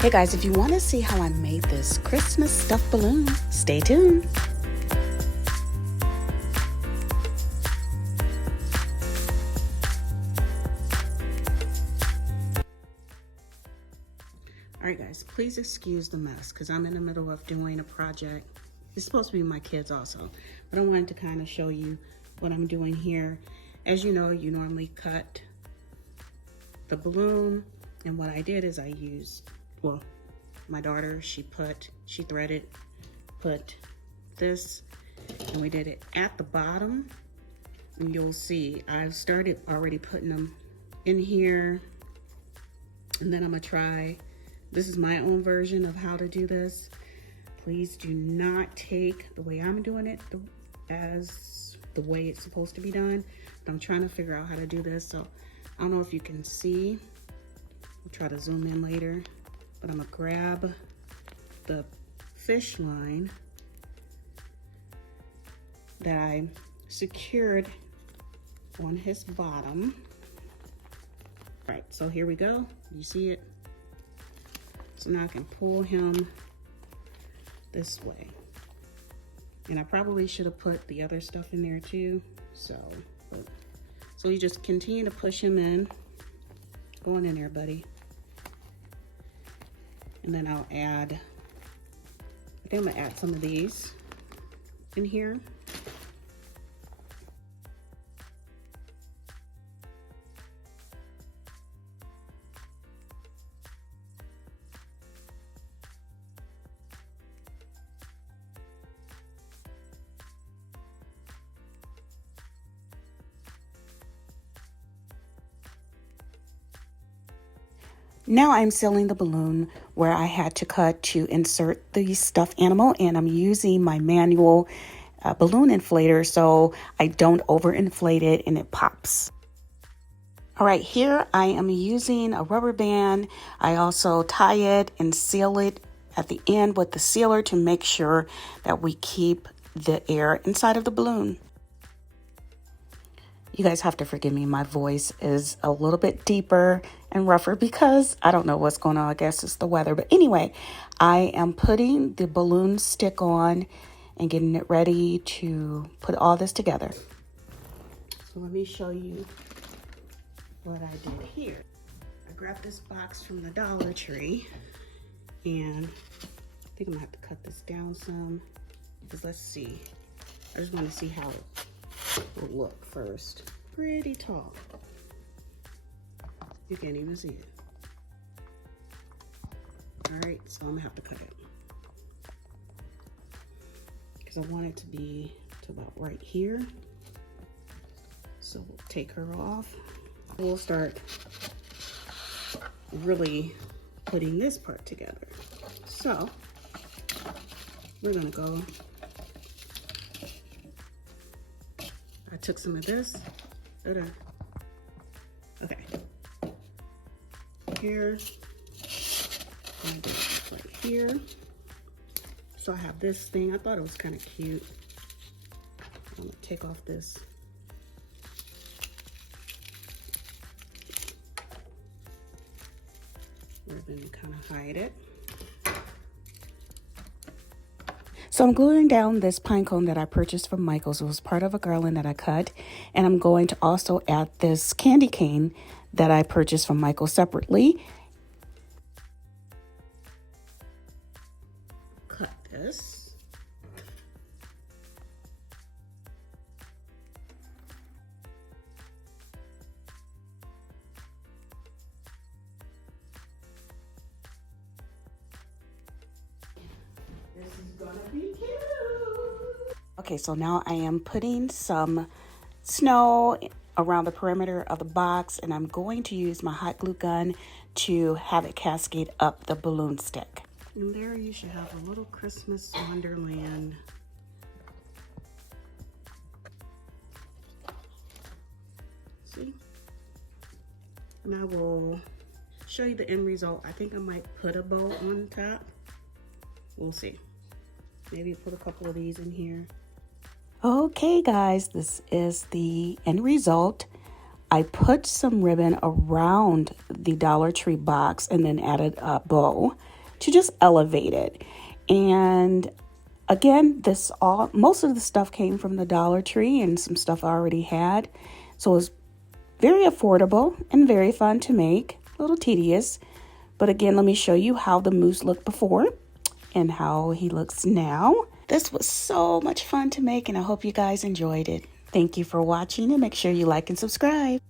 Hey guys, if you want to see how I made this Christmas stuffed balloon, stay tuned. Alright guys, please excuse the mess because I'm in the middle of doing a project. It's supposed to be my kids also, but I wanted to kind of show you what I'm doing here. As you know, you normally cut the balloon, and what I did is I used, well, my daughter, she threaded, put this, and we did it at the bottom. And you'll see, I've started already putting them in here, and then I'm gonna try, this is my own version of how to do this. Please do not take the way I'm doing it as the way it's supposed to be done. But I'm trying to figure out how to do this, so I don't know if you can see. I'll try to zoom in later, but I'm gonna grab the fish line that I secured on his bottom. All right, so here we go. You see it? So now I can pull him this way. And I probably should have put the other stuff in there too. So you just continue to push him in. Go on in there, buddy. And then I'll add, I think I'm gonna add some of these in here. Now I'm sealing the balloon where I had to cut to insert the stuffed animal, and I'm using my manual balloon inflator so I don't overinflate it and it pops. All right, here I am using a rubber band. I also tie it and seal it at the end with the sealer to make sure that we keep the air inside of the balloon. You guys have to forgive me. My voice is a little bit deeper and rougher because I don't know what's going on. I guess it's the weather. But anyway, I am putting the balloon stick on and getting it ready to put all this together. So let me show you what I did here. I grabbed this box from the Dollar Tree, and I think I'm gonna have to cut this down some because let's see. I just want to see how it will look first. Pretty tall. You can't even see it. All right, so I'm gonna have to cut it because I want it to be to about right here. So we'll take her off. We'll start really putting this part together. So we're gonna go. I took some of this. Okay. Here. And this right here. So I have this thing. I thought it was kind of cute. I'm gonna take off this. We're gonna kind of hide it. So I'm gluing down this pine cone that I purchased from Michael's. It was part of a garland that I cut. And I'm going to also add this candy cane that I purchased from Michael separately. Cut this. This is gonna be cute. Okay, so now I am putting some snow around the perimeter of the box, and I'm going to use my hot glue gun to have it cascade up the balloon stick. And there you should have a little Christmas wonderland. See? And I will show you the end result. I think I might put a bow on top. We'll see. Maybe put a couple of these in here. Okay guys, this is the end result. I put some ribbon around the Dollar Tree box and then added a bow to just elevate it. And again, most of the stuff came from the Dollar Tree and some stuff I already had. So it was very affordable and very fun to make, a little tedious. But again, let me show you how the moose looked before and how he looks now. This was so much fun to make, and I hope you guys enjoyed it. Thank you for watching, and make sure you like and subscribe.